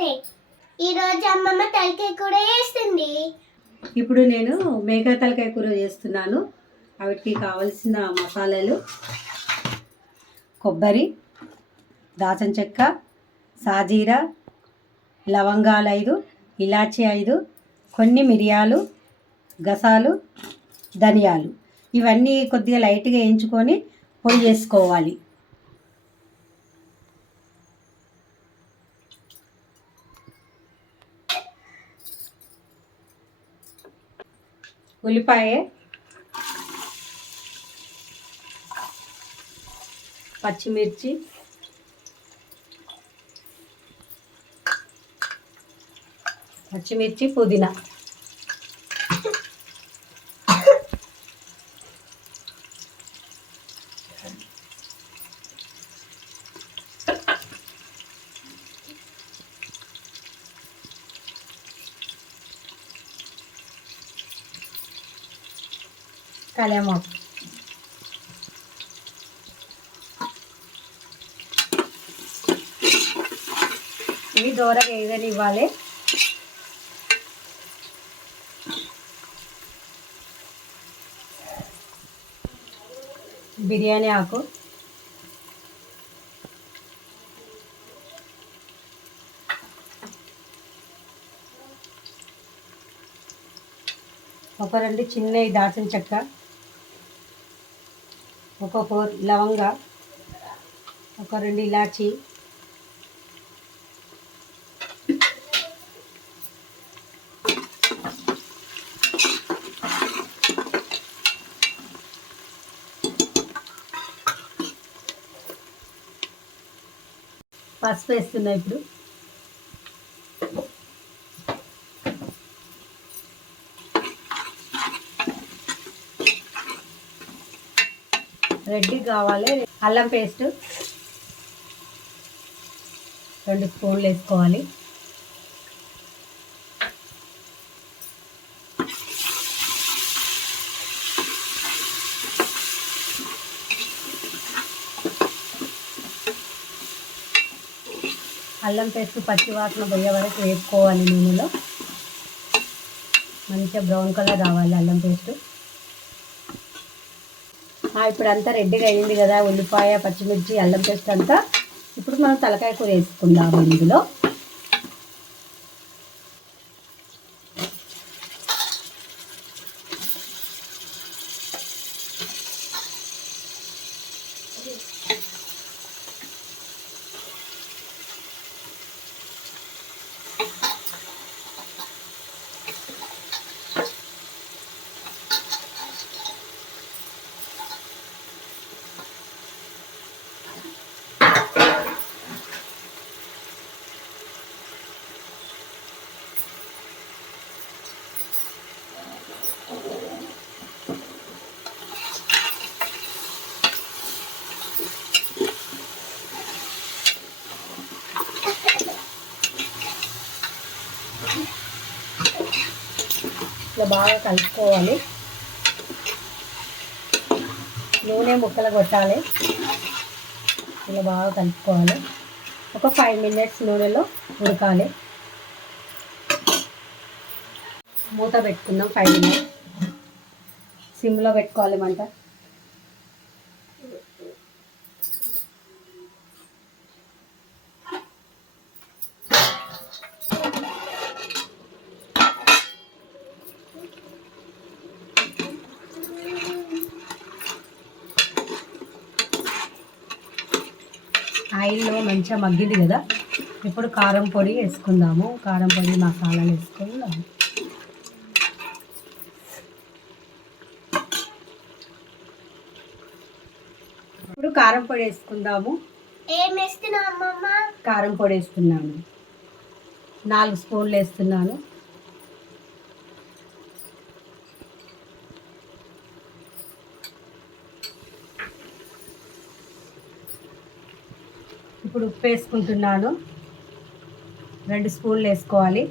నమస్తే. ఈరోజు అమ్మమ్మ తలకాయ కూర చేస్తుంది. ఇప్పుడు నేను మేక తలకాయ కూర చేస్తున్నాను. వాటికి కావలసిన మసాలాలు: కొబ్బరి, దాల్చిన చెక్క, సాజీరా, లవంగాలు 5, ఇలాచీ 5, కొన్ని మిరియాలు, గసాలు, ధనియాలు. ఇవన్నీ కొద్దిగా లైట్గా వేయించుకొని పొడి చేసుకోవాలి. ఉల్లిపాయ, పచ్చిమిర్చి, పుదీనా. కళ్యామాకు. ఇవి దూరగా వేయనివ్వాలి. బిర్యానీ ఆకు, ఒక 2 చిన్నవి దాల్చిన చెక్క, ఒక 4 లవంగా, ఒక 2 ఇలాచీ, పసుపు వేస్తున్నా. ఇప్పుడు రెడ్డి కావాలి. అల్లం పేస్ట్ 2 స్పూన్లు వేసుకోవాలి. అల్లం పేస్ట్ పచ్చి వాసన పోయే వరకు వేసుకోవాలి. నూనెలో మంచిగా బ్రౌన్ కలర్ రావాలి అల్లం పేస్ట్. ఇప్పుడు అంతా రెడ్డిగా అయింది కదా, ఉల్లిపాయ, పచ్చిమిర్చి, అల్లం పేస్ట్ అంతా. ఇప్పుడు మనం తలకాయ కూర వేసుకుందాము. ఇందులో ఇట్లా బాగా కలుపుకోవాలి. నూనె ముక్కలు కొట్టాలి. ఇలా బాగా కలుపుకోవాలి. ఒక 5 మినిట్స్ నూనెలో ఉడకాలి. మూత పెట్టుకుందాం. 5 మినిట్స్ సిమ్లో పెట్టుకోవాలి మంట. ఆయిల్లో మంచిగా మగ్గింది కదా. ఇప్పుడు కారం పొడి వేసుకుందాము. కారం పొడి, మసాలాలు వేసుకుందాము. ఇప్పుడు కారం పొడి వేసుకుందాము. ఏం వేస్తున్నావు అమ్మమ్మ? కారం పొడి వేస్తున్నాను. 4 స్పూన్లు వేస్తున్నాను. ఇప్పుడు ఉప్పు వేసుకుంటున్నాను. 2 స్పూన్లు వేసుకోవాలి.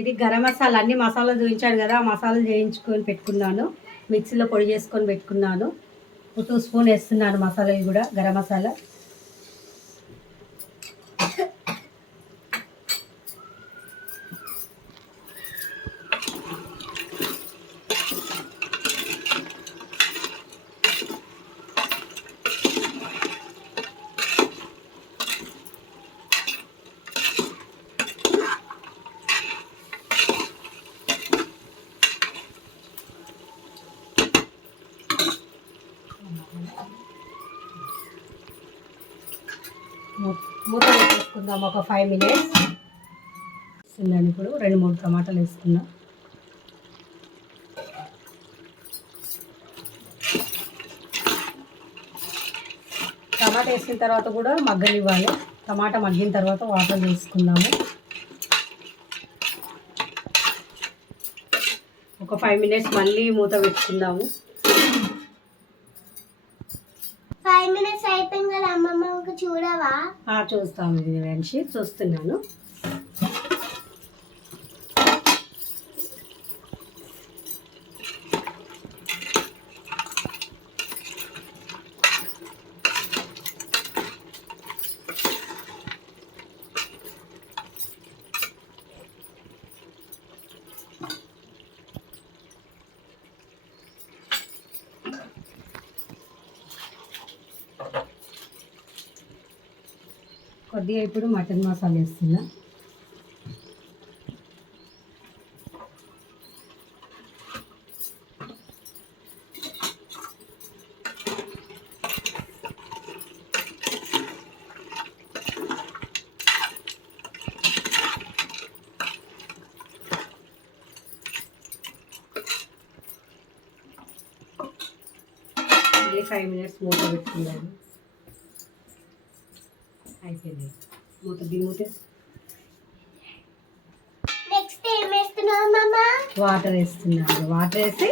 ఇది గరం మసాలా. అన్ని మసాలాలు చూపించాడు కదా, ఆ మసాలాలు చేయించుకొని పెట్టుకున్నాను. మిక్సీలో పొడి చేసుకొని పెట్టుకున్నాను. 2 స్పూన్ వేస్తున్నాను మసాలాలు కూడా, గరం మసాలా. మూత వేసుకుందాం ఒక 5 మినిట్స్. వేస్తున్నాను ఇప్పుడు 2-3 టమాటాలు వేసుకున్నా. టమాటా వేసిన తర్వాత కూడా మగ్గనివ్వాలి. టమాటా మగ్గిన తర్వాత వాటర్ వేసుకుందాము. ఒక 5 మినిట్స్ మళ్ళీ మూత పెట్టుకుందాము. 5 మినిట్స్ అయిపోయింది కదా అమ్మమ్మ, ఒక చూడవా? చూస్తాము దివ్యాంశి, చూస్తున్నాను. కొద్దిగా ఇప్పుడు మటన్ మసాలా వేస్తున్నా. మళ్ళీ 5 మినిట్స్ మూత పెట్టుకున్నాను. అయిపోయింది. నెక్స్ట్ ఏం వేస్తున్నావు అమ్మమ్మ? వాటర్ వేస్తున్నాను. వాటర్ వేసి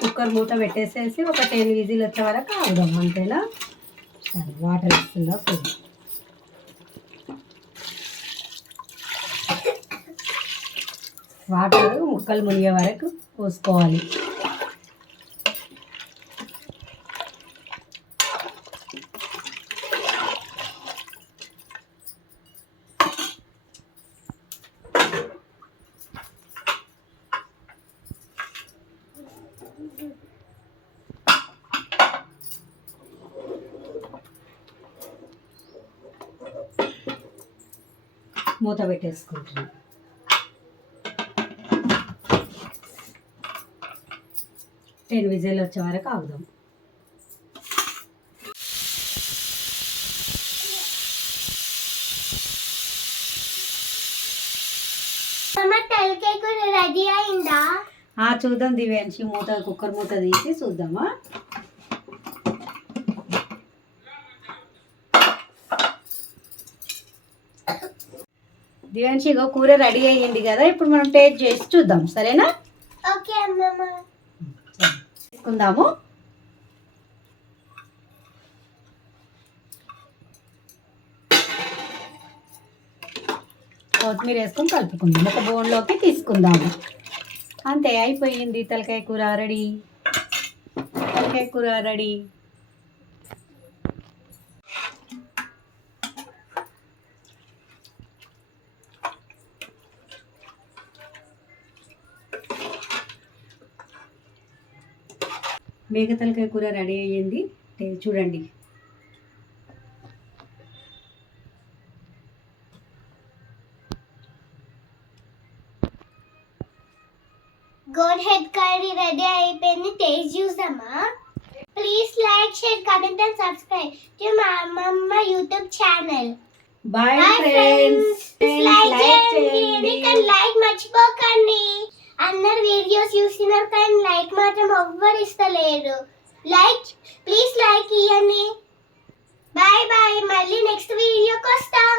కుక్కర్ మూత పెట్టేసేసి ఒక 10 విజిల్ వచ్చే వరకు ఆగుదాం, అంతేనా? సరే, వాటర్ వేస్తుందా చూద్దాం. వాటర్ ముక్కలు మునిగే వరకు పోసుకోవాలి. మూత పెట్టేసుకుంటున్నాం. టెన్ విజిల్ వచ్చే వరకు ఆగుదాం. తలకాయ కూర రెడీ అయిందా? చూద్దాం దివ్యాంశి, కుక్కర్ మూత తీసి చూద్దామా. దివ్యాంశి, కూర రెడీ అయ్యింది కదా, ఇప్పుడు మనం టేస్ట్ చేసి చూద్దాం, సరేనా? ఓకే అమ్మమ్మ. తీసుకుందాము. కొత్తిమీర వేసుకొని కలుపుకుందాం. ఒక బౌల్లోకి తీసుకుందాము. అంతే, అయిపోయింది. తలకాయ కూర రెడీ. తలకాయ కూర రెడీ. మేక తలకాయ కూర రెడీ అయ్యింది, చూడండి. గోడ్ హెడ్ కర్రీ రెడీ అయిపోయింది. టేస్ట్ చూసామా? Please like, share, comment and subscribe to మా అమ్మమ్మ YouTube channel. Bye friends. Like మర్చిపోకండి. అందరు వీడియోస్ చూసినారు కానీ లైక్ మాత్రం ఎవ్వరు ఇస్తలేరు. ప్లీజ్ లైక్ ఇవ్వండి. Bye bye. మళ్ళీ నెక్స్ట్ వీడియోకి వస్తాం.